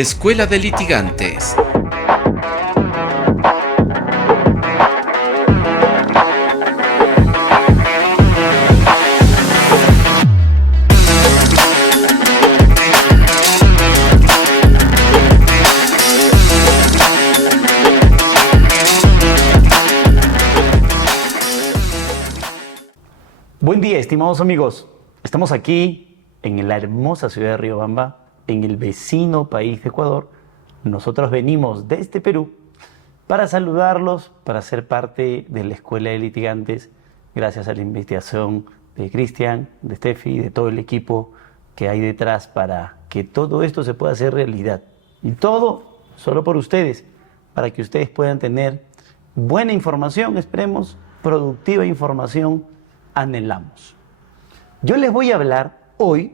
Escuela de Litigantes. Buen día, estimados amigos. Estamos aquí en la hermosa ciudad de Riobamba, en el vecino país de Ecuador. Nosotros venimos desde Perú para saludarlos, para ser parte de la Escuela de Litigantes, gracias a la investigación de Cristian, de Steffi y de todo el equipo que hay detrás para que todo esto se pueda hacer realidad. Y todo solo por ustedes, para que ustedes puedan tener buena información, esperemos, productiva información, anhelamos. Yo les voy a hablar hoy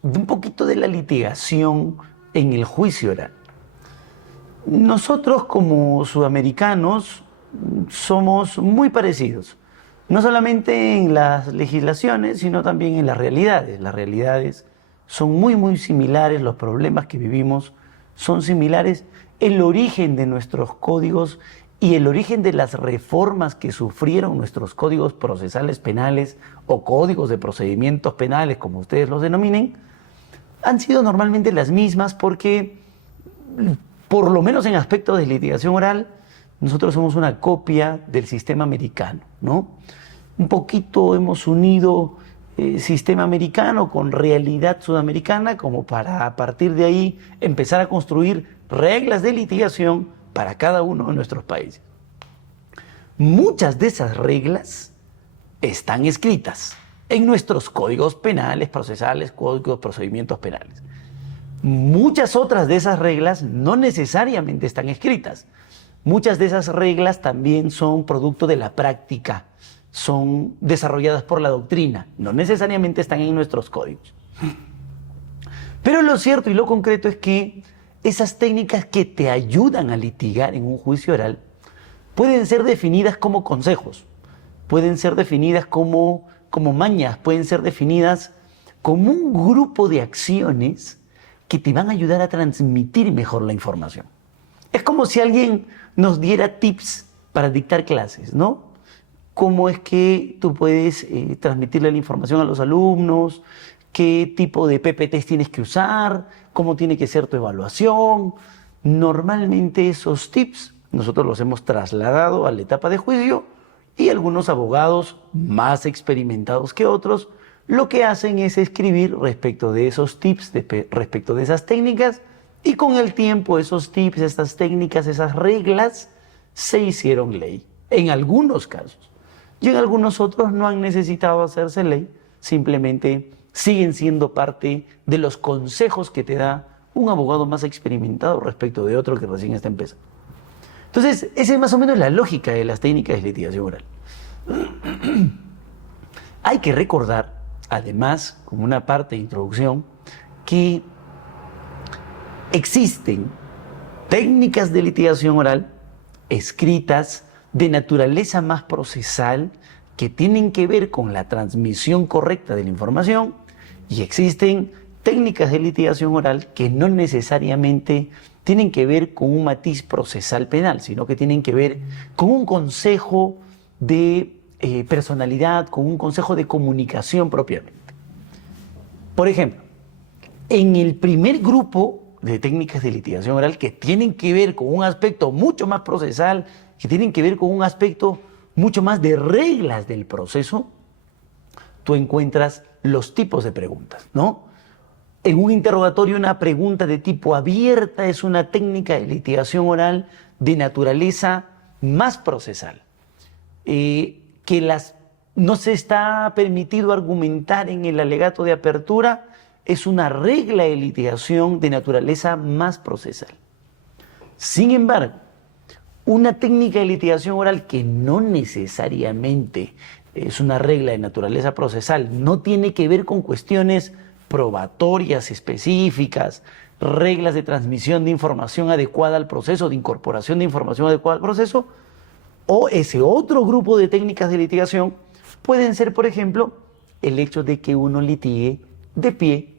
de un poquito de la litigación en el juicio oral. Nosotros como sudamericanos somos muy parecidos, no solamente en las legislaciones, sino también en las realidades. Las realidades son muy similares, los problemas que vivimos son similares, el origen de nuestros códigos y el origen de las reformas que sufrieron nuestros códigos procesales penales o códigos de procedimientos penales, como ustedes los denominen, han sido normalmente las mismas porque, por lo menos en aspectos de litigación oral, nosotros somos una copia del sistema americano, ¿no? Un poquito hemos unido sistema americano con realidad sudamericana como para a partir de ahí empezar a construir reglas de litigación para cada uno de nuestros países. Muchas de esas reglas están escritas en nuestros códigos penales, procesales, códigos de procedimientos penales. Muchas otras de esas reglas no necesariamente están escritas. Muchas de esas reglas también son producto de la práctica, son desarrolladas por la doctrina, no necesariamente están en nuestros códigos. Pero lo cierto y lo concreto es que esas técnicas que te ayudan a litigar en un juicio oral pueden ser definidas como consejos, pueden ser definidas como mañas, pueden ser definidas como un grupo de acciones que te van a ayudar a transmitir mejor la información. Es como si alguien nos diera tips para dictar clases, ¿no? Cómo es que tú puedes transmitirle la información a los alumnos, qué tipo de PPTs tienes que usar, cómo tiene que ser tu evaluación. Normalmente esos tips nosotros los hemos trasladado a la etapa de juicio y algunos abogados más experimentados que otros lo que hacen es escribir respecto de esos tips, respecto de esas técnicas, y con el tiempo esos tips, estas técnicas, esas reglas se hicieron ley en algunos casos. Y en algunos otros no han necesitado hacerse ley, simplemente siguen siendo parte de los consejos que te da un abogado más experimentado respecto de otro que recién está empezando. Entonces, esa es más o menos la lógica de las técnicas de litigación oral. Hay que recordar, además, como una parte de introducción, que existen técnicas de litigación oral escritas de naturaleza más procesal que tienen que ver con la transmisión correcta de la información, y existen técnicas de litigación oral que no necesariamente tienen que ver con un matiz procesal penal, sino que tienen que ver con un consejo de personalidad, con un consejo de comunicación propiamente. Por ejemplo, en el primer grupo de técnicas de litigación oral que tienen que ver con un aspecto mucho más procesal, que tienen que ver con un aspecto mucho más de reglas del proceso, tú encuentras los tipos de preguntas, ¿no? En un interrogatorio, una pregunta de tipo abierta es una técnica de litigación oral de naturaleza más procesal, no se está permitido argumentar en el alegato de apertura, es una regla de litigación de naturaleza más procesal. Sin embargo, una técnica de litigación oral que no necesariamente es una regla de naturaleza procesal, no tiene que ver con cuestiones probatorias específicas, reglas de transmisión de información adecuada al proceso, de incorporación de información adecuada al proceso, o ese otro grupo de técnicas de litigación pueden ser, por ejemplo, el hecho de que uno litigue de pie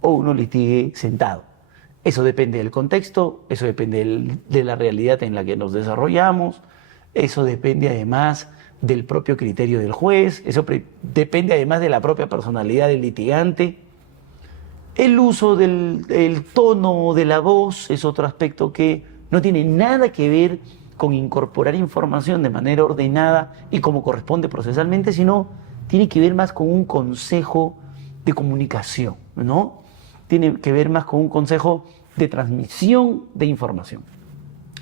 o uno litigue sentado. Eso depende del contexto, eso depende de la realidad en la que nos desarrollamos, eso depende además del propio criterio del juez, eso depende además de la propia personalidad del litigante. El uso del tono de la voz es otro aspecto que no tiene nada que ver con incorporar información de manera ordenada y como corresponde procesalmente, sino tiene que ver más con un consejo de comunicación, ¿no? Tiene que ver más con un consejo de transmisión de información.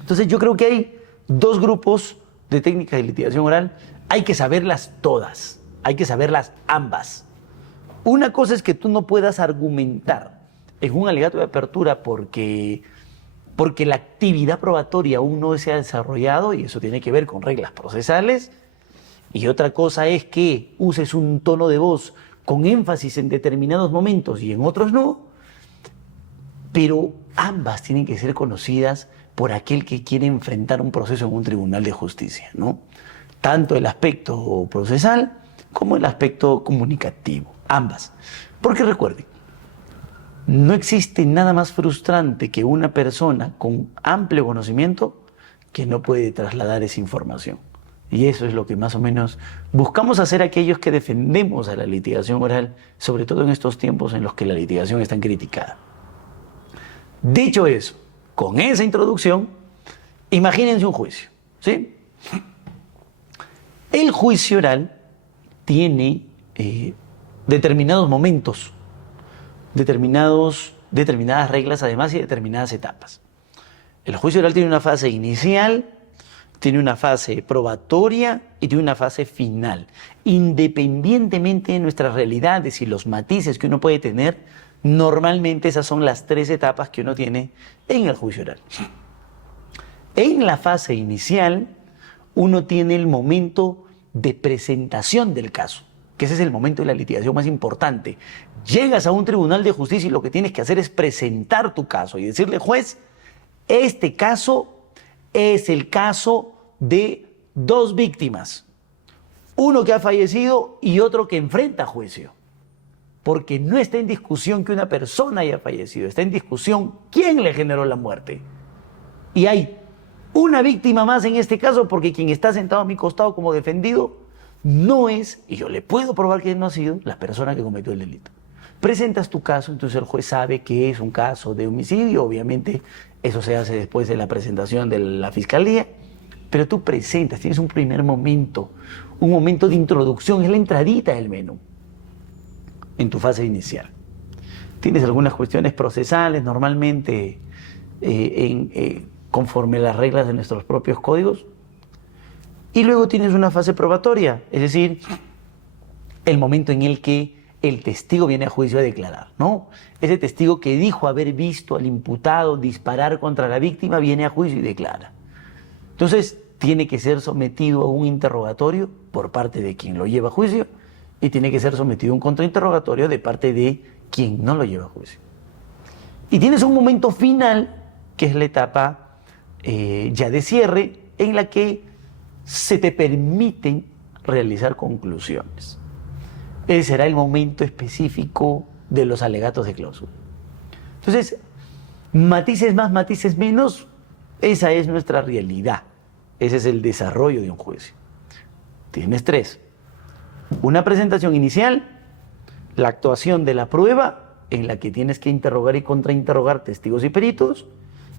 Entonces yo creo que hay dos grupos de técnicas de litigación oral. Hay que saberlas todas, hay que saberlas ambas. Una cosa es que tú no puedas argumentar en un alegato de apertura porque la actividad probatoria aún no se ha desarrollado, y eso tiene que ver con reglas procesales. Y otra cosa es que uses un tono de voz con énfasis en determinados momentos y en otros no, pero ambas tienen que ser conocidas por aquel que quiere enfrentar un proceso en un tribunal de justicia, ¿no? Tanto el aspecto procesal como el aspecto comunicativo, ambas. Porque recuerden, no existe nada más frustrante que una persona con amplio conocimiento que no puede trasladar esa información. Y eso es lo que más o menos buscamos hacer aquellos que defendemos a la litigación oral, sobre todo en estos tiempos en los que la litigación es tan criticada. Dicho eso, con esa introducción, imagínense un juicio, ¿sí? El juicio oral tiene determinados momentos, determinadas reglas además y determinadas etapas. El juicio oral tiene una fase inicial, tiene una fase probatoria y tiene una fase final. Independientemente de nuestras realidades y los matices que uno puede tener, normalmente esas son las tres etapas que uno tiene en el juicio oral. En la fase inicial, uno tiene el momento de presentación del caso, que ese es el momento de la litigación más importante. Llegas a un tribunal de justicia y lo que tienes que hacer es presentar tu caso y decirle, juez, este caso es el caso de dos víctimas, uno que ha fallecido y otro que enfrenta juicio. Porque no está en discusión que una persona haya fallecido, está en discusión quién le generó la muerte. Y hay una víctima más en este caso porque quien está sentado a mi costado como defendido no es, y yo le puedo probar que no ha sido, la persona que cometió el delito. Presentas tu caso, entonces el juez sabe que es un caso de homicidio, obviamente eso se hace después de la presentación de la fiscalía, pero tú presentas, tienes un primer momento, un momento de introducción, es la entradita del menú en tu fase inicial. Tienes algunas cuestiones procesales, normalmente conforme las reglas de nuestros propios códigos, y luego tienes una fase probatoria, es decir, el momento en el que el testigo viene a juicio a declarar, ¿no? Ese testigo que dijo haber visto al imputado disparar contra la víctima viene a juicio y declara. Entonces, tiene que ser sometido a un interrogatorio por parte de quien lo lleva a juicio y tiene que ser sometido a un contrainterrogatorio de parte de quien no lo lleva a juicio. Y tienes un momento final, que es la etapa ya de cierre, en la que se te permiten realizar conclusiones. Ese será el momento específico de los alegatos de clausura. Entonces, matices más, matices menos, esa es nuestra realidad. Ese es el desarrollo de un juicio. Tienes tres. Una presentación inicial, la actuación de la prueba, en la que tienes que interrogar y contrainterrogar testigos y peritos,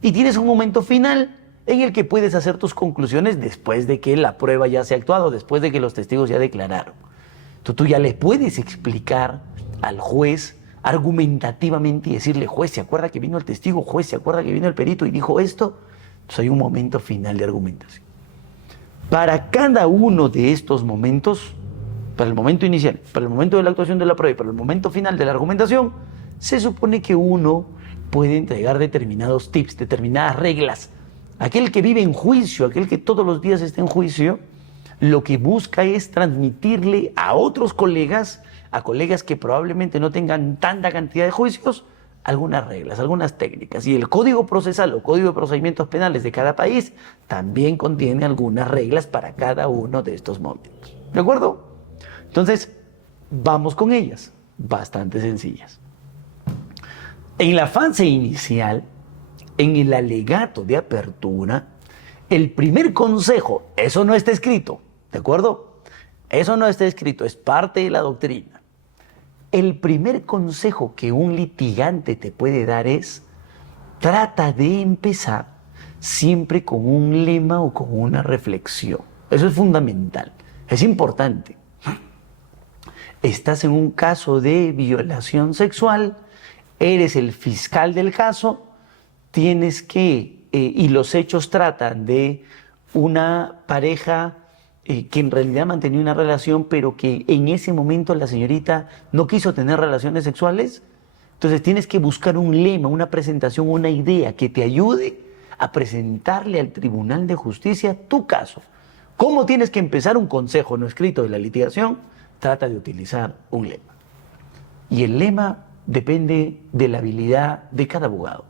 y tienes un momento final en el que puedes hacer tus conclusiones después de que la prueba ya se ha actuado, después de que los testigos ya declararon. Tú ya le puedes explicar al juez argumentativamente y decirle, juez, ¿se acuerda que vino el testigo? Juez, ¿se acuerda que vino el perito y dijo esto? Entonces hay un momento final de argumentación. Para cada uno de estos momentos, para el momento inicial, para el momento de la actuación de la prueba y para el momento final de la argumentación, se supone que uno puede entregar determinados tips, determinadas reglas. Aquel que vive en juicio, aquel que todos los días está en juicio, lo que busca es transmitirle a otros colegas, a colegas que probablemente no tengan tanta cantidad de juicios, algunas reglas, algunas técnicas. Y el Código Procesal o Código de Procedimientos Penales de cada país también contiene algunas reglas para cada uno de estos momentos. ¿De acuerdo? Entonces, vamos con ellas, bastante sencillas. En la fase inicial, en el alegato de apertura, el primer consejo, eso no está escrito, ¿de acuerdo? Eso no está escrito, es parte de la doctrina. El primer consejo que un litigante te puede dar es: trata de empezar siempre con un lema o con una reflexión. Eso es fundamental, es importante. Estás en un caso de violación sexual, eres el fiscal del caso, tienes que, y los hechos tratan de una pareja que en realidad mantenía una relación, pero que en ese momento la señorita no quiso tener relaciones sexuales. Entonces tienes que buscar un lema, una presentación, una idea que te ayude a presentarle al Tribunal de Justicia tu caso. ¿Cómo tienes que empezar un consejo no escrito de la litigación? Trata de utilizar un lema. Y el lema depende de la habilidad de cada abogado.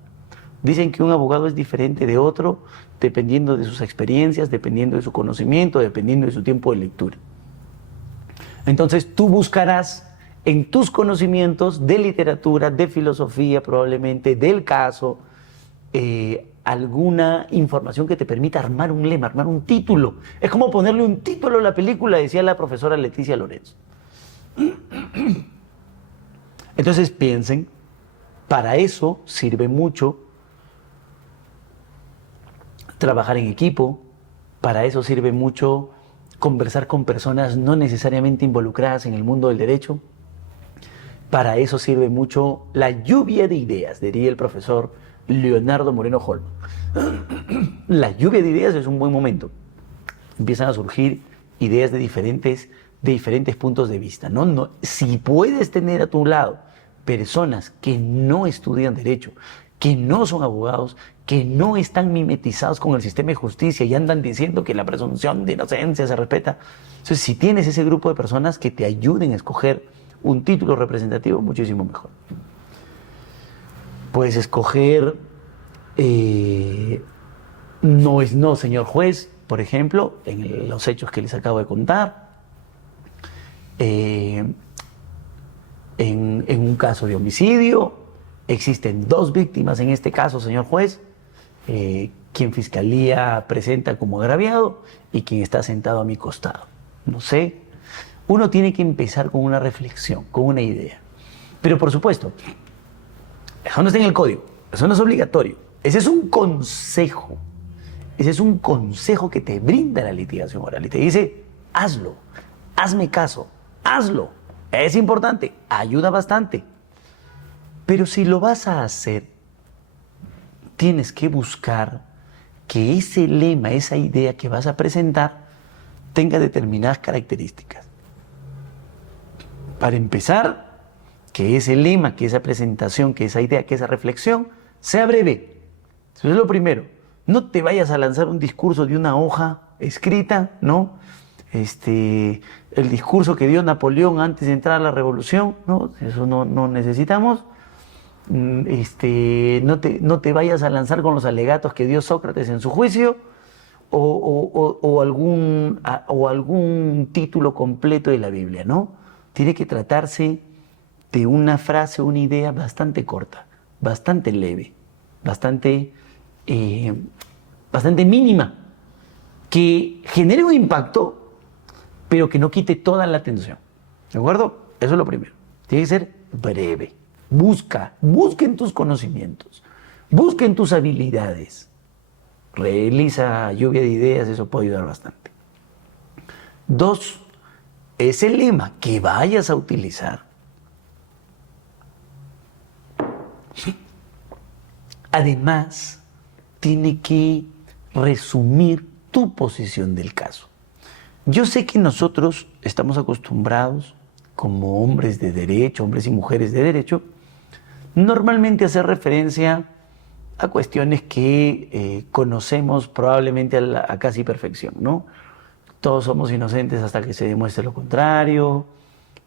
Dicen que un abogado es diferente de otro dependiendo de sus experiencias, dependiendo de su conocimiento, dependiendo de su tiempo de lectura. Entonces tú buscarás en tus conocimientos de literatura, de filosofía probablemente, del caso, alguna información que te permita armar un lema, armar un título. Es como ponerle un título a la película, decía la profesora Leticia Lorenzo. Entonces piensen, para eso sirve mucho trabajar en equipo, para eso sirve mucho conversar con personas no necesariamente involucradas en el mundo del derecho, para eso sirve mucho la lluvia de ideas, diría el profesor Leonardo Moreno Holm. La lluvia de ideas es un buen momento. Empiezan a surgir ideas de diferentes puntos de vista, ¿no? Si puedes tener a tu lado personas que no estudian derecho, que no son abogados, que no están mimetizados con el sistema de justicia y andan diciendo que la presunción de inocencia se respeta. Entonces, si tienes ese grupo de personas que te ayuden a escoger un título representativo, muchísimo mejor. Puedes escoger no es no, señor juez, por ejemplo, en los hechos que les acabo de contar. En un caso de homicidio, existen 2 víctimas en este caso, señor juez, quien fiscalía presenta como agraviado y quien está sentado a mi costado. No sé, uno tiene que empezar con una reflexión, con una idea. Pero por supuesto, eso no está en el código, eso no es obligatorio. Ese es un consejo. Ese es un consejo que te brinda la litigación oral y te dice: hazlo, hazme caso, hazlo. Es importante, ayuda bastante. Pero si lo vas a hacer, tienes que buscar que ese lema, esa idea que vas a presentar, tenga determinadas características. Para empezar, que ese lema, que esa presentación, que esa idea, que esa reflexión sea breve. Eso es lo primero. No te vayas a lanzar un discurso de una hoja escrita, ¿no? El discurso que dio Napoleón antes de entrar a la revolución, ¿no? Eso no necesitamos. No te vayas a lanzar con los alegatos que dio Sócrates en su juicio o algún título completo de la Biblia, ¿no? Tiene que tratarse de una frase, una idea bastante corta, bastante leve, bastante mínima, que genere un impacto, pero que no quite toda la atención. ¿De acuerdo? Eso es lo primero. Tiene que ser breve. Busca en tus conocimientos, busca en tus habilidades. Realiza lluvia de ideas, eso puede ayudar bastante. 2, ese lema que vayas a utilizar, además, tiene que resumir tu posición del caso. Yo sé que nosotros estamos acostumbrados, como hombres de derecho, hombres y mujeres de derecho, normalmente a hacer referencia a cuestiones que conocemos probablemente a casi perfección, ¿no? Todos somos inocentes hasta que se demuestre lo contrario,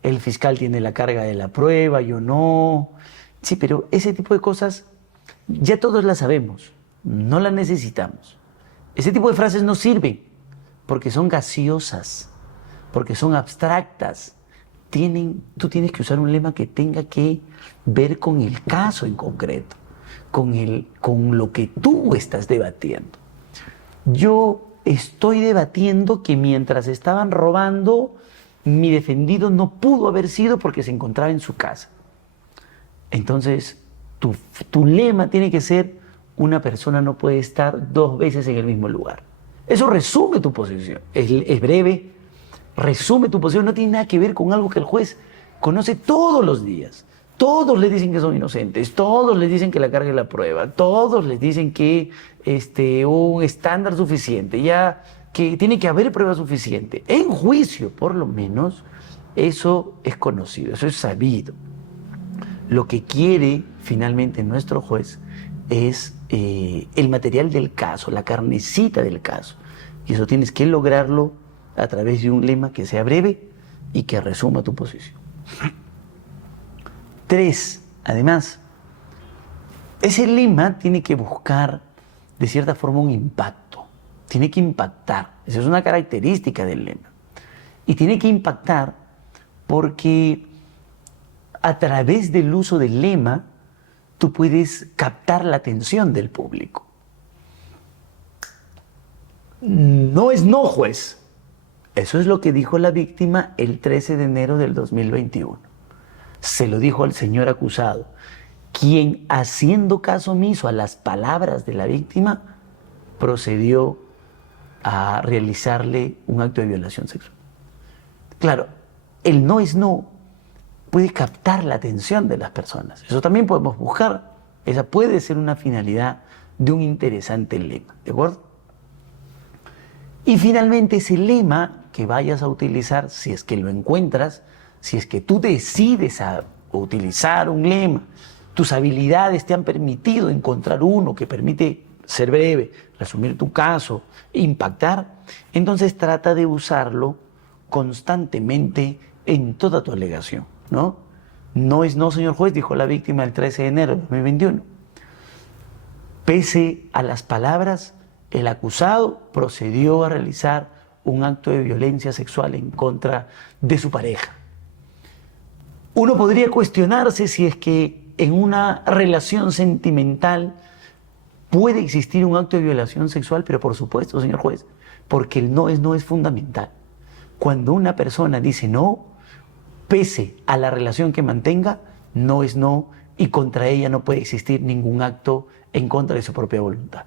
el fiscal tiene la carga de la prueba, yo no. Sí, pero ese tipo de cosas ya todos las sabemos, no las necesitamos. Ese tipo de frases no sirven porque son gaseosas, porque son abstractas. Tú tienes que usar un lema que tenga que ver con el caso en concreto, con lo que tú estás debatiendo. Yo estoy debatiendo que mientras estaban robando, mi defendido no pudo haber sido porque se encontraba en su casa. Entonces, tu lema tiene que ser: una persona no puede estar dos veces en el mismo lugar. Eso resume tu posición. Es breve, resume tu posición, no tiene nada que ver con algo que el juez conoce todos los días. Todos les dicen que son inocentes, todos les dicen que la carga es la prueba, todos les dicen que un estándar suficiente, ya que tiene que haber prueba suficiente. En juicio, por lo menos, eso es conocido, eso es sabido. Lo que quiere finalmente nuestro juez es el material del caso, la carnecita del caso. Y eso tienes que lograrlo a través de un lema que sea breve y que resuma tu posición. 3, además, ese lema tiene que buscar de cierta forma un impacto, tiene que impactar, esa es una característica del lema. Y tiene que impactar porque a través del uso del lema tú puedes captar la atención del público. No es no, juez. Eso es lo que dijo la víctima el 13 de enero del 2021. Se lo dijo al señor acusado, quien, haciendo caso omiso a las palabras de la víctima, procedió a realizarle un acto de violación sexual. Claro, el no es no puede captar la atención de las personas. Eso también podemos buscar. Esa puede ser una finalidad de un interesante lema, ¿de acuerdo? Y finalmente ese lema que vayas a utilizar, si es que lo encuentras, si es que tú decides a utilizar un lema, tus habilidades te han permitido encontrar uno que permite ser breve, resumir tu caso, impactar, entonces trata de usarlo constantemente en toda tu alegación, ¿no? No es no, señor juez, dijo la víctima el 13 de enero de 2021. Pese a las palabras, el acusado procedió a realizar un acto de violencia sexual en contra de su pareja. Uno podría cuestionarse si es que en una relación sentimental puede existir un acto de violación sexual, pero por supuesto, señor juez, porque el no es fundamental. Cuando una persona dice no, pese a la relación que mantenga, no es no y contra ella no puede existir ningún acto en contra de su propia voluntad.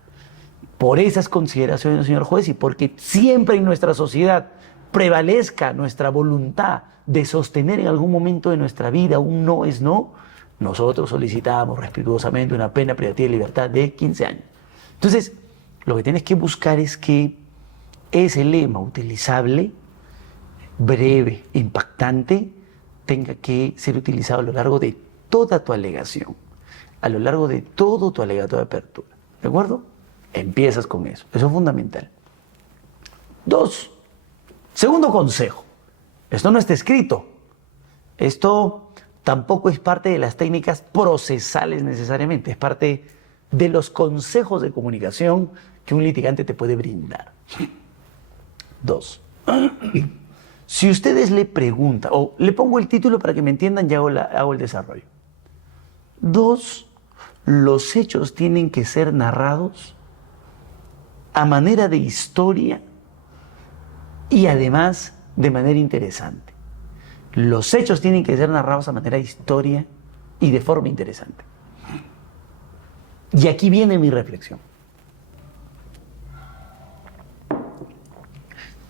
Por esas consideraciones, señor juez, y porque siempre en nuestra sociedad prevalezca nuestra voluntad de sostener en algún momento de nuestra vida un no es no, nosotros solicitamos respetuosamente una pena privativa de libertad de 15 años. Entonces, lo que tienes que buscar es que ese lema utilizable, breve, impactante, tenga que ser utilizado a lo largo de toda tu alegación, a lo largo de todo tu alegato de apertura. ¿De acuerdo? Empiezas con eso. Eso es fundamental. 2. Segundo consejo. Esto no está escrito. Esto tampoco es parte de las técnicas procesales necesariamente. Es parte de los consejos de comunicación que un litigante te puede brindar. 2. Si ustedes le preguntan, o le pongo el título para que me entiendan y hago el desarrollo. 2. Los hechos tienen que ser narrados a manera de historia y además de manera interesante. Los hechos tienen que ser narrados a manera de historia y de forma interesante. Y aquí viene mi reflexión.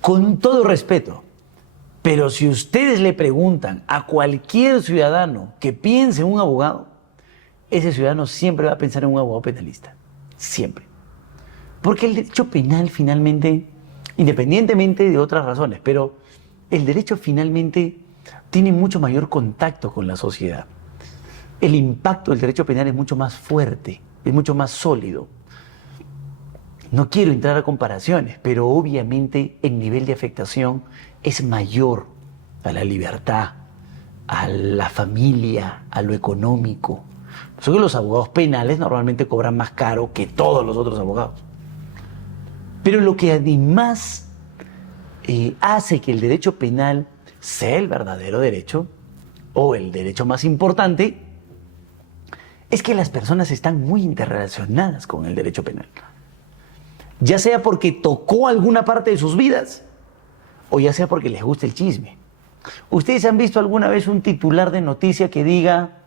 Con todo respeto, pero si ustedes le preguntan a cualquier ciudadano que piense en un abogado, ese ciudadano siempre va a pensar en un abogado penalista. Siempre. Porque el derecho penal finalmente, independientemente de otras razones, pero el derecho finalmente tiene mucho mayor contacto con la sociedad. El impacto del derecho penal es mucho más fuerte, es mucho más sólido. No quiero entrar a comparaciones, pero obviamente el nivel de afectación es mayor a la libertad, a la familia, a lo económico. Por eso que los abogados penales normalmente cobran más caro que todos los otros abogados. Pero lo que además hace que el derecho penal sea el verdadero derecho, o el derecho más importante, es que las personas están muy interrelacionadas con el derecho penal. Ya sea porque tocó alguna parte de sus vidas o ya sea porque les gusta el chisme. ¿Ustedes han visto alguna vez un titular de noticia que diga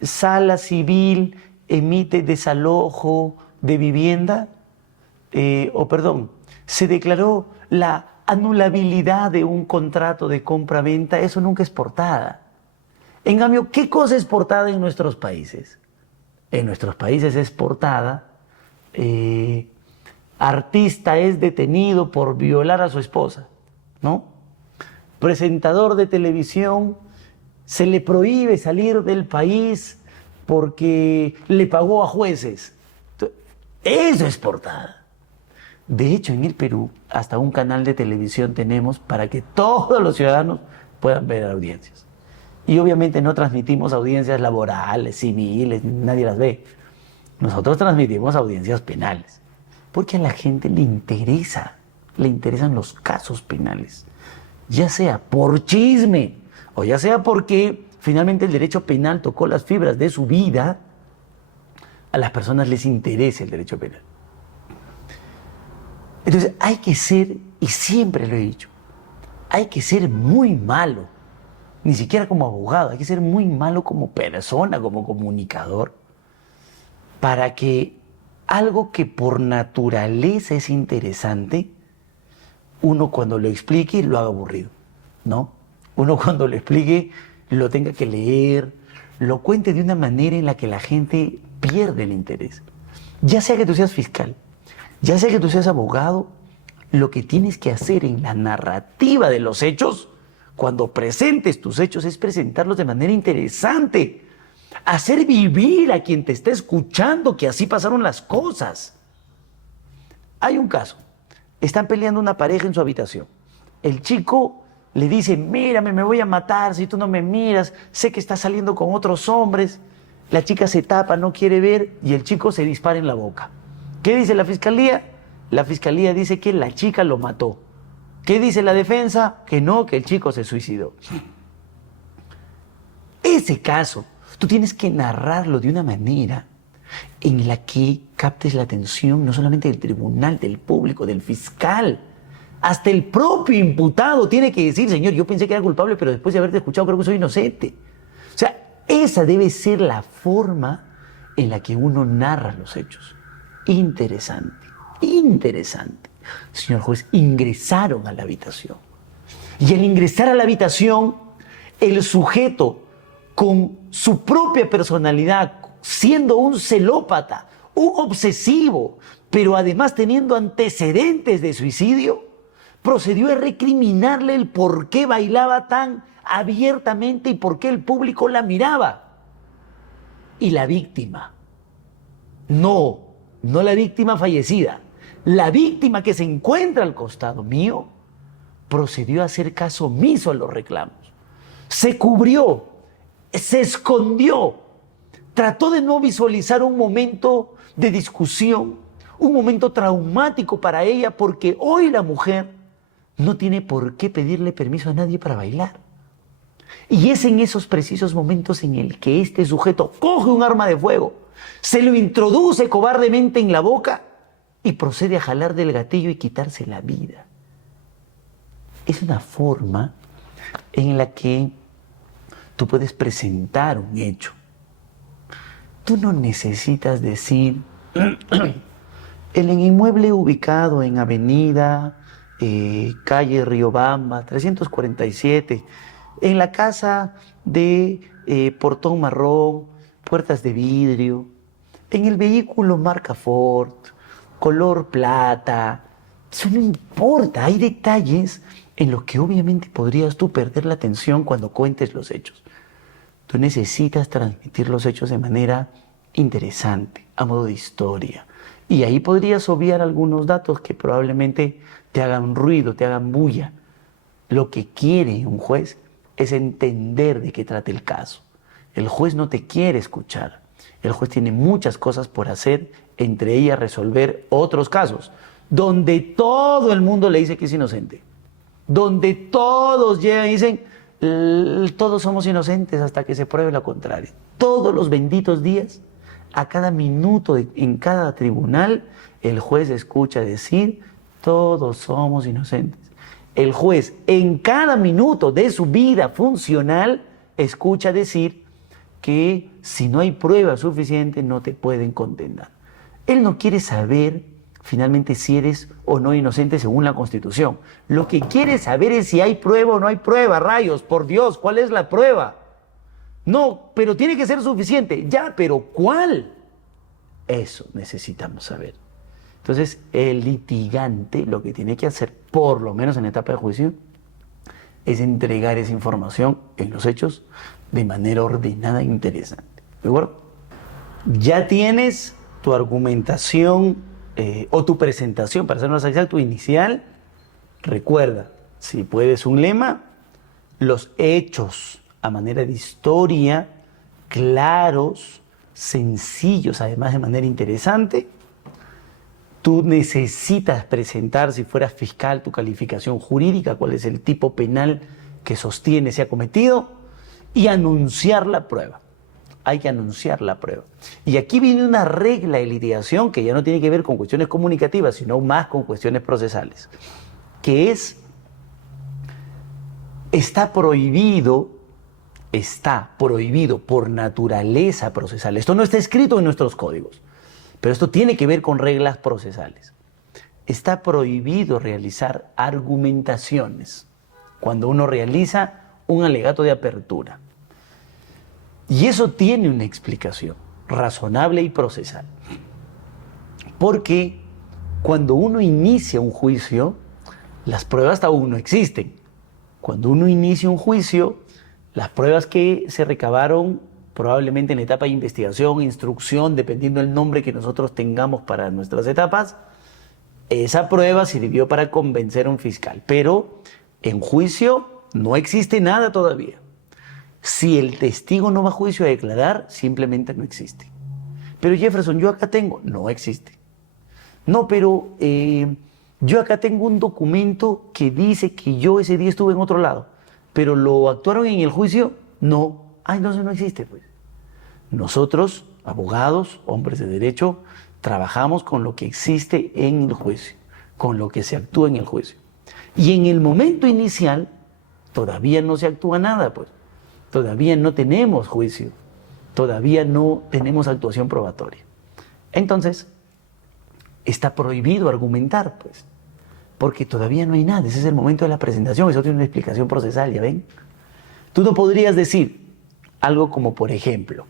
Sala Civil emite desalojo de vivienda? Se declaró la anulabilidad de un contrato de compra-venta. Eso nunca es portada. En cambio, ¿qué cosa es portada en nuestros países? En nuestros países es portada, artista es detenido por violar a su esposa, ¿no? Presentador de televisión se le prohíbe salir del país porque le pagó a jueces. Eso es portada. De hecho, en el Perú, hasta un canal de televisión tenemos para que todos los ciudadanos puedan ver audiencias. Y obviamente no transmitimos audiencias laborales, civiles, nadie las ve. Nosotros transmitimos audiencias penales, porque a la gente le interesan los casos penales, ya sea por chisme o ya sea porque finalmente el derecho penal tocó las fibras de su vida. A las personas les interesa el derecho penal. Entonces hay que ser, y siempre lo he dicho, hay que ser muy malo. Ni siquiera como abogado, hay que ser muy malo como persona, como comunicador, para que algo que por naturaleza es interesante, uno cuando lo explique lo haga aburrido, ¿no? Uno cuando lo explique lo tenga que leer, lo cuente de una manera en la que la gente pierde el interés. Ya sea que tú seas fiscal, ya sea que tú seas abogado, lo que tienes que hacer en la narrativa de los hechos, cuando presentes tus hechos, es presentarlos de manera interesante. Hacer vivir a quien te está escuchando que así pasaron las cosas. Hay un caso. Están peleando una pareja en su habitación. El chico le dice, mírame, me voy a matar si tú no me miras. Sé que estás saliendo con otros hombres. La chica se tapa, no quiere ver y el chico se dispara en la boca. ¿Qué dice la fiscalía? La fiscalía dice que la chica lo mató. ¿Qué dice la defensa? Que no, que el chico se suicidó. Ese caso, tú tienes que narrarlo de una manera en la que captes la atención no solamente del tribunal, del público, del fiscal. Hasta el propio imputado tiene que decir, señor, yo pensé que era culpable, pero después de haberte escuchado creo que soy inocente. O sea, esa debe ser la forma en la que uno narra los hechos. Interesante, interesante. Señor juez, ingresaron a la habitación. Y al ingresar a la habitación, el sujeto, con su propia personalidad, siendo un celópata, un obsesivo, pero además teniendo antecedentes de suicidio, procedió a recriminarle el por qué bailaba tan abiertamente y por qué el público la miraba. Y la víctima, no la víctima fallecida, la víctima que se encuentra al costado mío, procedió a hacer caso omiso a los reclamos. Se cubrió, se escondió, trató de no visualizar un momento de discusión, un momento traumático para ella, porque hoy la mujer no tiene por qué pedirle permiso a nadie para bailar. Y es en esos precisos momentos en el que este sujeto coge un arma de fuego, se lo introduce cobardemente en la boca y procede a jalar del gatillo y quitarse la vida. Es una forma en la que tú puedes presentar un hecho. Tú no necesitas decir, el inmueble ubicado en avenida, calle Riobamba, 347, en la casa de portón marrón, puertas de vidrio, en el vehículo marca Ford, color plata. Eso no importa, hay detalles en los que obviamente podrías tú perder la atención cuando cuentes los hechos. Tú necesitas transmitir los hechos de manera interesante, a modo de historia. Y ahí podrías obviar algunos datos que probablemente te hagan ruido, te hagan bulla. Lo que quiere un juez es entender de qué trata el caso. El juez no te quiere escuchar. El juez tiene muchas cosas por hacer, entre ellas resolver otros casos, donde todo el mundo le dice que es inocente. Donde todos llegan y dicen, Todos somos inocentes hasta que se pruebe lo contrario. Todos los benditos días, a cada minuto, en cada tribunal, el juez escucha decir, todos somos inocentes. El juez, en cada minuto de su vida funcional, escucha decir que si no hay prueba suficiente, no te pueden condenar. Él no quiere saber finalmente si eres o no inocente según la Constitución. Lo que quiere saber es si hay prueba o no hay prueba. Rayos, por Dios, ¿cuál es la prueba? No, pero tiene que ser suficiente. Ya, pero ¿cuál? Eso necesitamos saber. Entonces, el litigante lo que tiene que hacer, por lo menos en etapa de juicio, es entregar esa información en los hechos de manera ordenada e interesante. ¿De acuerdo? Ya tienes tu argumentación o tu presentación, para ser más exacto, inicial. Recuerda, si puedes un lema, los hechos a manera de historia, claros, sencillos, además de manera interesante. Tú necesitas presentar, si fueras fiscal, tu calificación jurídica, cuál es el tipo penal que sostiene ese acometido, y anunciar la prueba. Hay que anunciar la prueba. Y aquí viene una regla de litigación que ya no tiene que ver con cuestiones comunicativas, sino más con cuestiones procesales, que está prohibido por naturaleza procesal. Esto no está escrito en nuestros códigos, pero esto tiene que ver con reglas procesales. Está prohibido realizar argumentaciones cuando uno realiza un alegato de apertura. Y eso tiene una explicación razonable y procesal. Porque cuando uno inicia un juicio, las pruebas aún no existen. Cuando uno inicia un juicio, las pruebas que se recabaron probablemente en la etapa de investigación, instrucción, dependiendo del nombre que nosotros tengamos para nuestras etapas, esa prueba sirvió para convencer a un fiscal. Pero en juicio no existe nada todavía. Si el testigo no va a juicio a declarar, simplemente no existe. Pero Jefferson, yo acá tengo, no existe. No, pero yo acá tengo un documento que dice que yo ese día estuve en otro lado, pero lo actuaron en el juicio, no. Entonces no existe, pues. Nosotros, abogados, hombres de derecho, trabajamos con lo que existe en el juicio, con lo que se actúa en el juicio. Y en el momento inicial, todavía no se actúa nada, pues. Todavía no tenemos juicio, todavía no tenemos actuación probatoria. Entonces, está prohibido argumentar, pues, porque todavía no hay nada. Ese es el momento de la presentación, eso tiene una explicación procesal, ¿ya ven? Tú no podrías decir algo como, por ejemplo,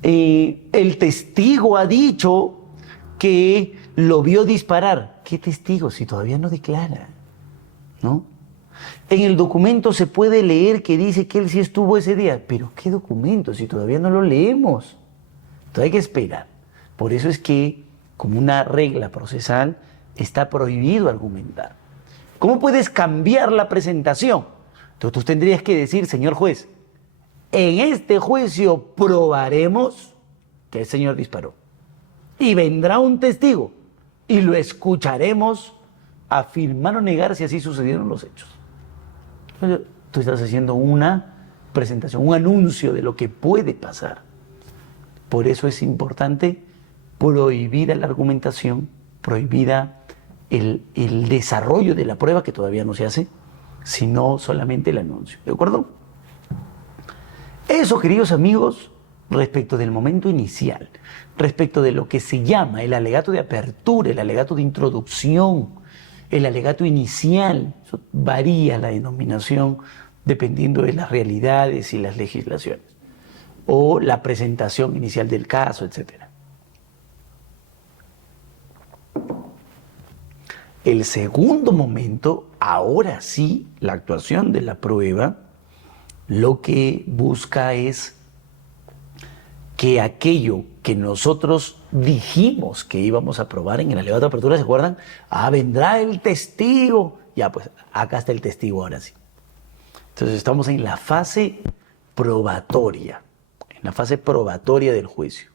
el testigo ha dicho que lo vio disparar. ¿Qué testigo? Si todavía no declara, ¿no? En el documento se puede leer que dice que él sí estuvo ese día. ¿Pero qué documento? Si todavía no lo leemos. Entonces hay que esperar. Por eso es que, como una regla procesal, está prohibido argumentar. ¿Cómo puedes cambiar la presentación? Entonces tú tendrías que decir, señor juez, en este juicio probaremos que el señor disparó. Y vendrá un testigo y lo escucharemos afirmar o negar si así sucedieron los hechos. Entonces, tú estás haciendo una presentación, un anuncio de lo que puede pasar. Por eso es importante prohibida la argumentación, prohibida el desarrollo de la prueba, que todavía no se hace, sino solamente el anuncio. ¿De acuerdo? Eso, queridos amigos, respecto del momento inicial, respecto de lo que se llama el alegato de apertura, el alegato de introducción, el alegato inicial. Eso varía la denominación dependiendo de las realidades y las legislaciones, o la presentación inicial del caso, etc. El segundo momento, ahora sí, la actuación de la prueba, lo que busca es que aquello que nosotros dijimos que íbamos a probar en el alegato de apertura, ¿se acuerdan? Vendrá el testigo. Ya, pues, acá está el testigo ahora sí. Entonces estamos en la fase probatoria, del juicio.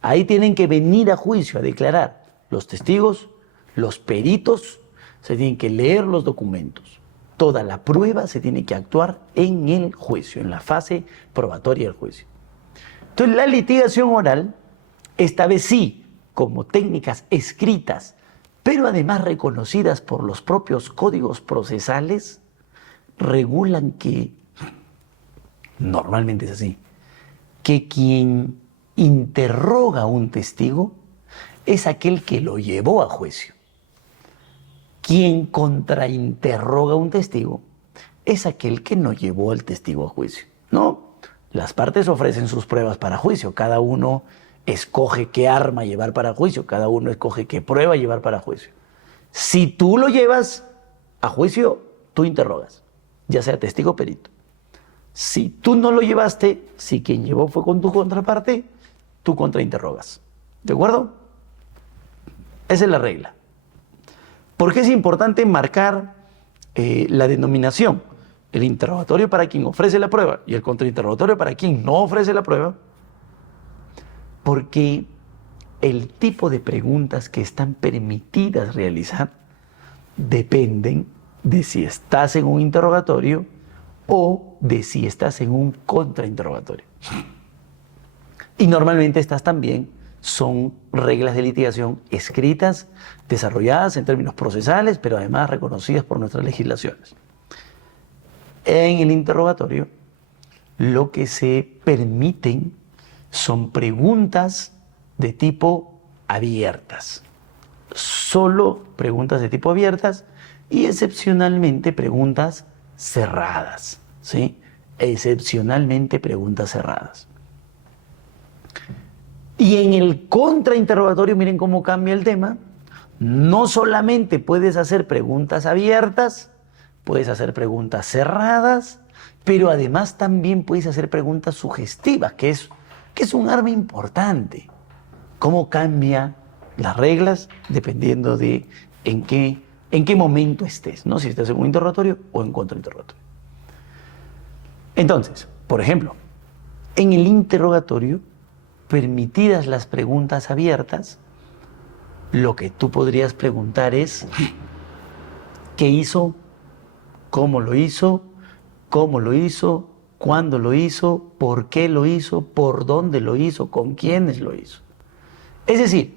Ahí tienen que venir a juicio a declarar los testigos, los peritos, se tienen que leer los documentos. Toda la prueba se tiene que actuar en el juicio, en la fase probatoria del juicio. Entonces, la litigación oral, esta vez sí, como técnicas escritas, pero además reconocidas por los propios códigos procesales, regulan que, normalmente es así, que quien interroga a un testigo es aquel que lo llevó a juicio. Quien contrainterroga a un testigo es aquel que no llevó al testigo a juicio. No, las partes ofrecen sus pruebas para juicio, cada uno escoge qué arma llevar para juicio, cada uno escoge qué prueba llevar para juicio. Si tú lo llevas a juicio, tú interrogas, ya sea testigo o perito. Si tú no lo llevaste, si quien llevó fue con tu contraparte, tú contrainterrogas. ¿De acuerdo? Esa es la regla. ¿Por qué es importante marcar la denominación? El interrogatorio para quien ofrece la prueba y el contrainterrogatorio para quien no ofrece la prueba. Porque el tipo de preguntas que están permitidas realizar dependen de si estás en un interrogatorio o de si estás en un contrainterrogatorio. Y normalmente estas también son reglas de litigación escritas, desarrolladas en términos procesales, pero además reconocidas por nuestras legislaciones. En el interrogatorio, lo que se permiten son preguntas de tipo abiertas. Solo preguntas de tipo abiertas y excepcionalmente preguntas cerradas, ¿sí? Excepcionalmente preguntas cerradas. Y en el contrainterrogatorio, miren cómo cambia el tema, no solamente puedes hacer preguntas abiertas, puedes hacer preguntas cerradas, pero además también puedes hacer preguntas sugestivas, que es un arma importante. Cómo cambia las reglas dependiendo de en qué momento estés, ¿no? Si estás en un interrogatorio o en contrainterrogatorio. Entonces, por ejemplo, en el interrogatorio, permitidas las preguntas abiertas, lo que tú podrías preguntar es ¿qué hizo? ¿Cómo lo hizo? ¿Cómo lo hizo? ¿Cuándo lo hizo? ¿Por qué lo hizo? ¿Por dónde lo hizo? ¿Con quiénes lo hizo? Es decir,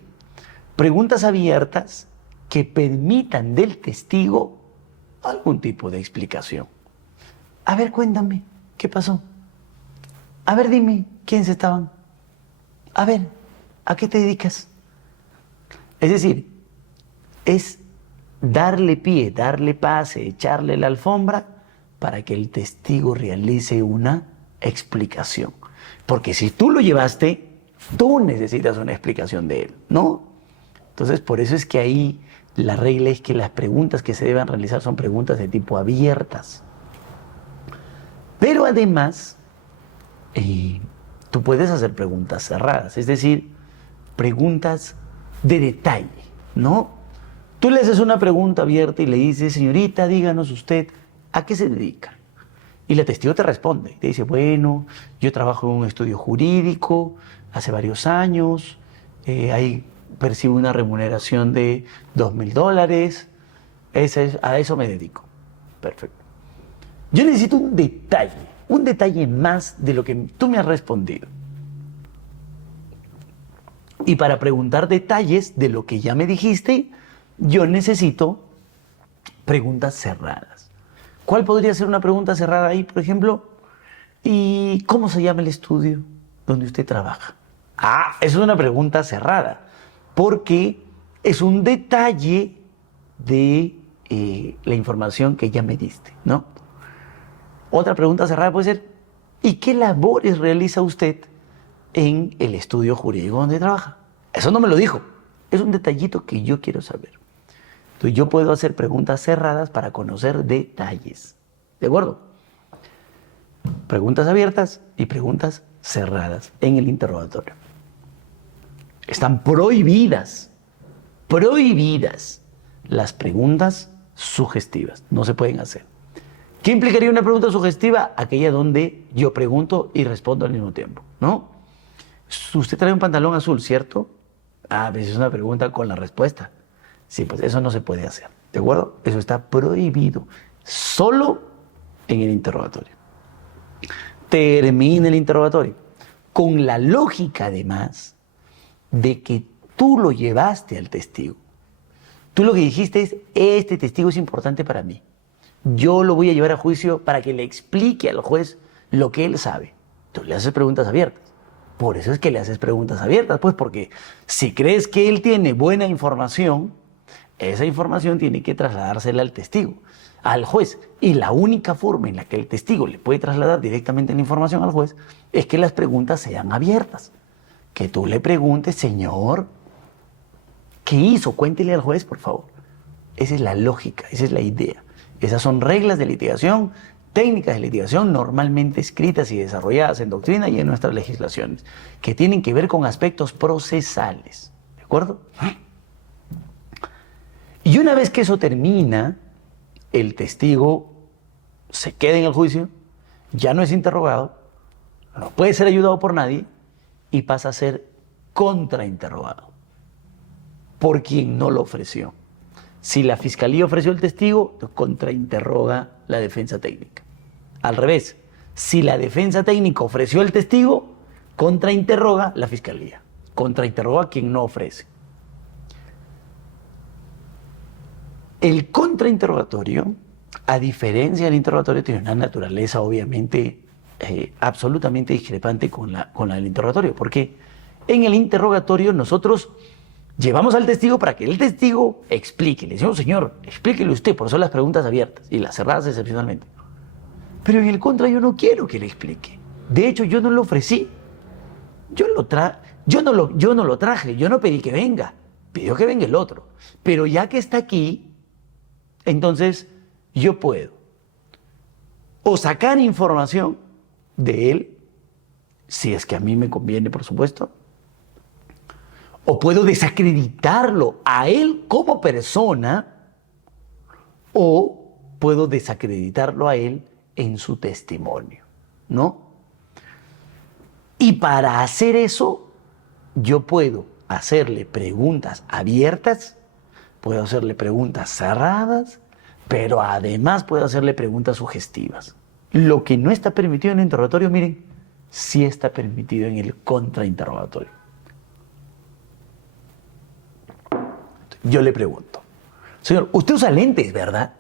preguntas abiertas que permitan del testigo algún tipo de explicación. A ver, cuéntame, ¿qué pasó? A ver, dime, ¿quiénes estaban? A ver, ¿a qué te dedicas? Es decir, es darle pie, darle pase, echarle la alfombra para que el testigo realice una explicación. Porque si tú lo llevaste, tú necesitas una explicación de él, ¿no? Entonces, por eso es que ahí la regla es que las preguntas que se deben realizar son preguntas de tipo abiertas. Pero además, tú puedes hacer preguntas cerradas, es decir, preguntas de detalle, ¿no? Tú le haces una pregunta abierta y le dices, señorita, díganos usted, ¿a qué se dedica? Y la testigo te responde, te dice, bueno, yo trabajo en un estudio jurídico hace varios años, ahí percibo una remuneración de $2,000, a eso me dedico. Perfecto. Yo necesito un detalle más de lo que tú me has respondido. Y para preguntar detalles de lo que ya me dijiste, yo necesito preguntas cerradas. ¿Cuál podría ser una pregunta cerrada ahí, por ejemplo? ¿Y cómo se llama el estudio donde usted trabaja? Ah, eso es una pregunta cerrada, porque es un detalle de la información que ya me diste, ¿no? Otra pregunta cerrada puede ser, ¿y qué labores realiza usted en el estudio jurídico donde trabaja? Eso no me lo dijo, es un detallito que yo quiero saber. Entonces yo puedo hacer preguntas cerradas para conocer detalles, ¿de acuerdo? Preguntas abiertas y preguntas cerradas en el interrogatorio. Están prohibidas las preguntas sugestivas, no se pueden hacer. ¿Qué implicaría una pregunta sugestiva? Aquella donde yo pregunto y respondo al mismo tiempo, ¿no? Usted trae un pantalón azul, ¿cierto? Ah, pues es una pregunta con la respuesta. Sí, pues eso no se puede hacer, ¿de acuerdo? Eso está prohibido solo en el interrogatorio. Termina el interrogatorio con la lógica, además, de que tú lo llevaste al testigo. Tú lo que dijiste es, este testigo es importante para mí. Yo lo voy a llevar a juicio para que le explique al juez lo que él sabe. Tú le haces preguntas abiertas. Por eso es que le haces preguntas abiertas, pues porque si crees que él tiene buena información, esa información tiene que trasladársela al testigo, al juez. Y la única forma en la que el testigo le puede trasladar directamente la información al juez es que las preguntas sean abiertas. Que tú le preguntes, señor, ¿qué hizo? Cuéntele al juez, por favor. Esa es la lógica, esa es la idea. Esas son reglas de litigación, técnicas de litigación normalmente escritas y desarrolladas en doctrina y en nuestras legislaciones, que tienen que ver con aspectos procesales. ¿De acuerdo? Y una vez que eso termina, el testigo se queda en el juicio, ya no es interrogado, no puede ser ayudado por nadie y pasa a ser contrainterrogado por quien no lo ofreció. Si la fiscalía ofreció el testigo, contrainterroga la defensa técnica. Al revés, si la defensa técnica ofreció el testigo, contrainterroga la fiscalía. Contrainterroga a quien no ofrece. El contrainterrogatorio, a diferencia del interrogatorio, tiene una naturaleza obviamente absolutamente discrepante con la del interrogatorio. Porque en el interrogatorio nosotros llevamos al testigo para que el testigo explique. Le decimos, señor, explíquele usted, por eso las preguntas abiertas y las cerradas excepcionalmente. Pero en el contra yo no quiero que le explique. De hecho, yo no lo ofrecí. Yo no lo traje, yo no pedí que venga. Pidió que venga el otro. Pero ya que está aquí, entonces yo puedo o sacar información de él, si es que a mí me conviene, por supuesto, o puedo desacreditarlo a él como persona, o puedo desacreditarlo a él en su testimonio, ¿no? Y para hacer eso, yo puedo hacerle preguntas abiertas, puedo hacerle preguntas cerradas, pero además puedo hacerle preguntas sugestivas. Lo que no está permitido en el interrogatorio, miren, sí está permitido en el contrainterrogatorio. Yo le pregunto, señor, usted usa lentes, ¿verdad?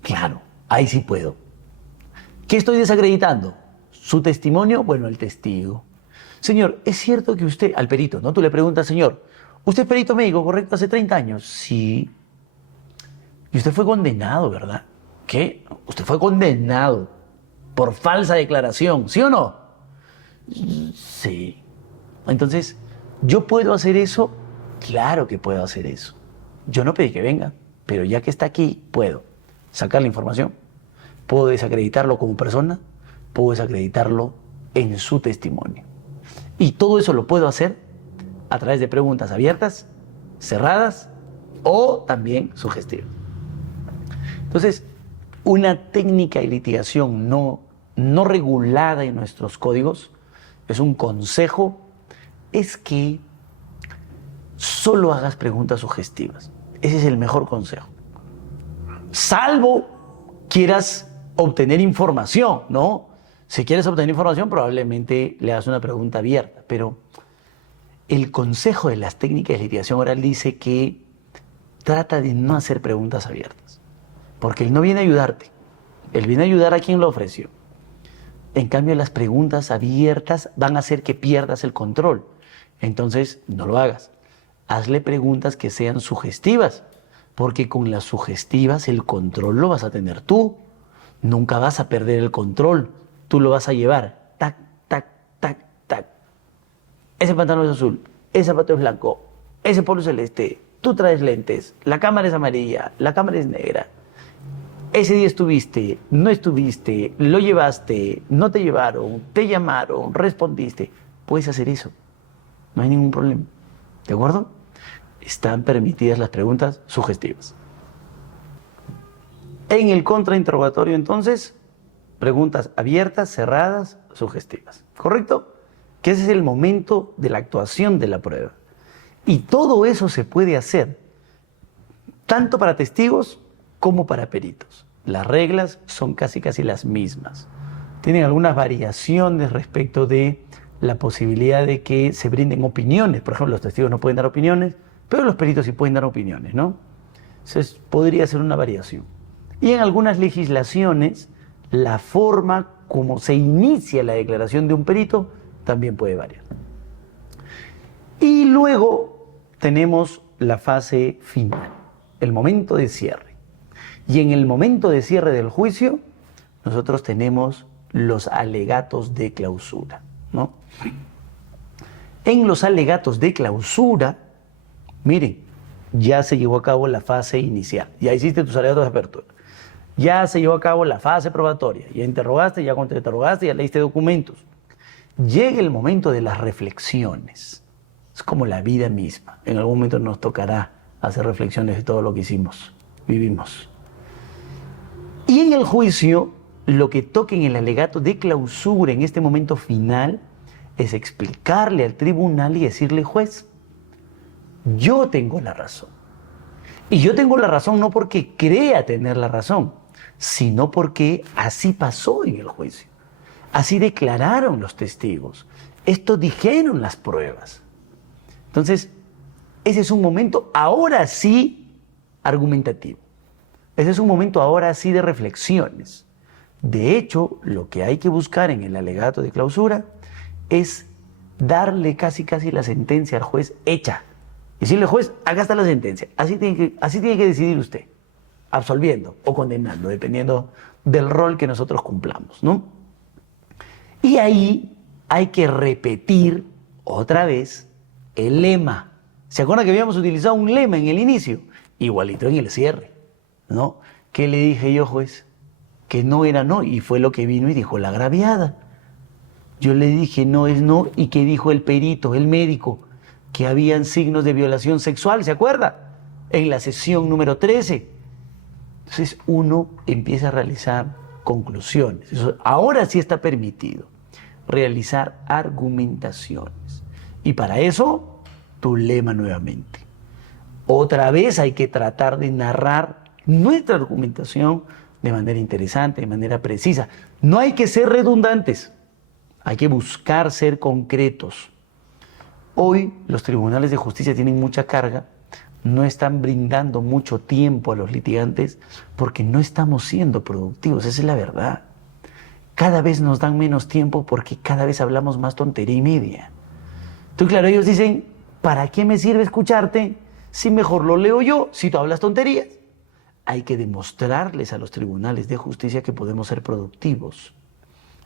Claro, ahí sí puedo. ¿Qué estoy desacreditando? ¿Su testimonio? Bueno, el testigo. Señor, ¿es cierto que usted, al perito, ¿no? Tú le preguntas, señor, ¿usted es perito médico, correcto, hace 30 años? Sí. Y usted fue condenado, ¿verdad? ¿Qué? Usted fue condenado por falsa declaración, ¿sí o no? Sí. Entonces, ¿yo puedo hacer eso? Claro que puedo hacer eso. Yo no pedí que venga, pero ya que está aquí, puedo sacar la información. Puedo desacreditarlo como persona, puedo desacreditarlo en su testimonio. Y todo eso lo puedo hacer a través de preguntas abiertas, cerradas o también sugestivas. Entonces, una técnica de litigación no regulada en nuestros códigos, es un consejo, es que solo hagas preguntas sugestivas. Ese es el mejor consejo. Salvo quieras obtener información, ¿no? Si quieres obtener información, probablemente le hagas una pregunta abierta, pero el consejo de las técnicas de litigación oral dice que trata de no hacer preguntas abiertas, porque él no viene a ayudarte, él viene a ayudar a quien lo ofreció. En cambio, las preguntas abiertas van a hacer que pierdas el control. Entonces, no lo hagas. Hazle preguntas que sean sugestivas, porque con las sugestivas el control lo vas a tener tú. Nunca vas a perder el control. Tú lo vas a llevar. Tac, tac, tac, tac. Ese pantalón es azul, ese zapato es blanco, ese polo es celeste, tú traes lentes, la cámara es amarilla, la cámara es negra. Ese día estuviste, no estuviste, lo llevaste, no te llevaron, te llamaron, respondiste. Puedes hacer eso. No hay ningún problema. ¿De acuerdo? Están permitidas las preguntas sugestivas. En el contrainterrogatorio, entonces, preguntas abiertas, cerradas, sugestivas. ¿Correcto? Que ese es el momento de la actuación de la prueba. Y todo eso se puede hacer, tanto para testigos como para peritos. las reglas son casi las mismas. Tienen algunas variaciones respecto de la posibilidad de que se brinden opiniones. Por ejemplo, los testigos no pueden dar opiniones, pero los peritos sí pueden dar opiniones, ¿no? Entonces, podría ser una variación. Y en algunas legislaciones, la forma como se inicia la declaración de un perito también puede variar. Y luego tenemos la fase final, el momento de cierre. Y en el momento de cierre del juicio, nosotros tenemos los alegatos de clausura, ¿no? En los alegatos de clausura, miren, ya se llevó a cabo la fase inicial, ya hiciste tus alegatos de apertura, ya se llevó a cabo la fase probatoria, ya interrogaste, ya contrainterrogaste, ya leíste documentos. Llega el momento de las reflexiones. Es como la vida misma. En algún momento nos tocará hacer reflexiones de todo lo que hicimos, vivimos. Y en el juicio, lo que toca en el alegato de clausura en este momento final es explicarle al tribunal y decirle: juez, yo tengo la razón. Y yo tengo la razón no porque crea tener la razón, sino porque así pasó en el juicio. Así declararon los testigos. Esto dijeron las pruebas. Entonces, ese es un momento ahora sí argumentativo. Ese es un momento ahora sí de reflexiones. De hecho, lo que hay que buscar en el alegato de clausura es darle casi la sentencia al juez hecha. Decirle: juez, acá está la sentencia. Así tiene que decidir usted, absolviendo o condenando, dependiendo del rol que nosotros cumplamos, ¿no? Y ahí hay que repetir otra vez el lema. ¿Se acuerdan que habíamos utilizado un lema en el inicio? Igualito en el cierre, ¿no? ¿Qué le dije yo, juez? Que no era no, y fue lo que vino y dijo la agraviada. Yo le dije no es no, y que dijo el perito, el médico, que habían signos de violación sexual, ¿se acuerda? En la sesión número 13. Entonces uno empieza a realizar conclusiones. Eso, ahora sí está permitido realizar argumentaciones. Y para eso, tu lema nuevamente. Otra vez hay que tratar de narrar nuestra argumentación de manera interesante, de manera precisa. No hay que ser redundantes, hay que buscar ser concretos. Hoy los tribunales de justicia tienen mucha carga, no están brindando mucho tiempo a los litigantes porque no estamos siendo productivos, esa es la verdad. Cada vez nos dan menos tiempo porque cada vez hablamos más tontería y media. Entonces, claro, ellos dicen: ¿para qué me sirve escucharte si mejor lo leo yo, si tú hablas tonterías? Hay que demostrarles a los tribunales de justicia que podemos ser productivos.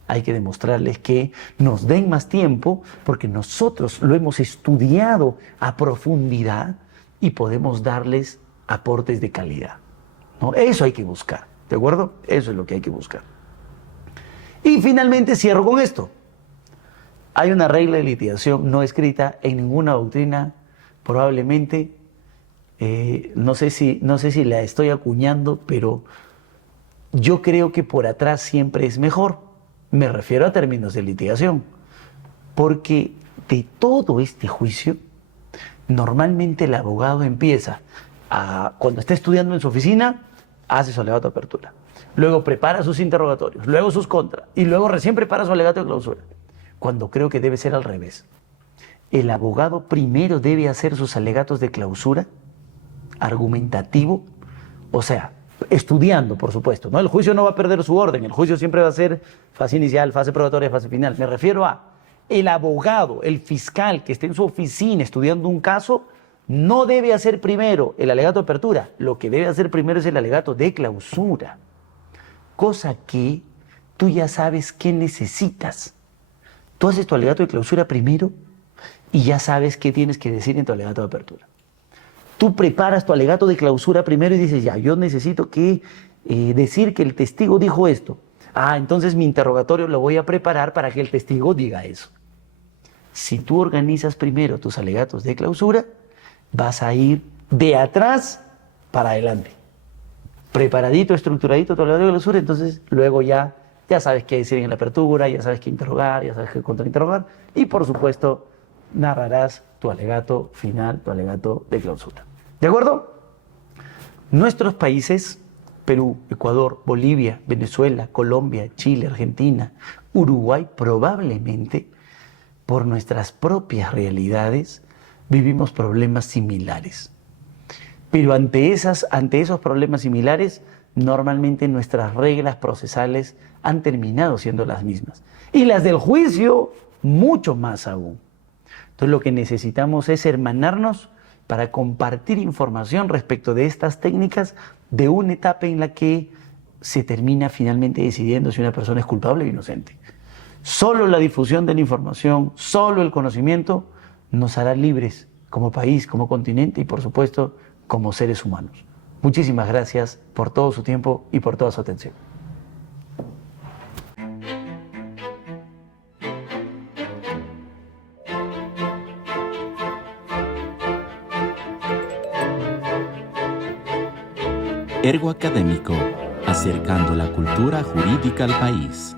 Hay que demostrarles que nos den más tiempo porque nosotros lo hemos estudiado a profundidad y podemos darles aportes de calidad, ¿no? Eso hay que buscar, ¿de acuerdo? Eso es lo que hay que buscar. Y finalmente cierro con esto. Hay una regla de litigación no escrita en ninguna doctrina, probablemente, no sé si la estoy acuñando, pero yo creo que por atrás siempre es mejor. Me refiero a términos de litigación, porque de todo este juicio, normalmente el abogado empieza cuando está estudiando en su oficina, hace su alegato de apertura, luego prepara sus interrogatorios, luego sus contras, y luego recién prepara su alegato de clausura, cuando creo que debe ser al revés. El abogado primero debe hacer sus alegatos de clausura, argumentativo, o sea, estudiando, por supuesto, ¿no? El juicio no va a perder su orden, el juicio siempre va a ser fase inicial, fase probatoria, fase final. Me refiero a el abogado, el fiscal que esté en su oficina estudiando un caso, no debe hacer primero el alegato de apertura, lo que debe hacer primero es el alegato de clausura, cosa que tú ya sabes qué necesitas. Tú haces tu alegato de clausura primero y ya sabes qué tienes que decir en tu alegato de apertura. Tú preparas tu alegato de clausura primero y dices: ya, yo necesito decir que el testigo dijo esto. Entonces mi interrogatorio lo voy a preparar para que el testigo diga eso. Si tú organizas primero tus alegatos de clausura, vas a ir de atrás para adelante. Preparadito, estructuradito tu alegato de clausura, entonces luego ya sabes qué decir en la apertura, ya sabes qué interrogar, ya sabes qué contrainterrogar y por supuesto narrarás tu alegato final, tu alegato de clausura. ¿De acuerdo? Nuestros países Perú, Ecuador, Bolivia, Venezuela, Colombia, Chile, Argentina, Uruguay, probablemente por nuestras propias realidades vivimos problemas similares. Pero ante esos problemas similares, normalmente nuestras reglas procesales han terminado siendo las mismas. Y las del juicio, mucho más aún. Entonces lo que necesitamos es hermanarnos para compartir información respecto de estas técnicas de una etapa en la que se termina finalmente decidiendo si una persona es culpable o inocente. Solo la difusión de la información, solo el conocimiento nos hará libres como país, como continente y por supuesto como seres humanos. Muchísimas gracias por todo su tiempo y por toda su atención. Ergo Académico, acercando la cultura jurídica al país.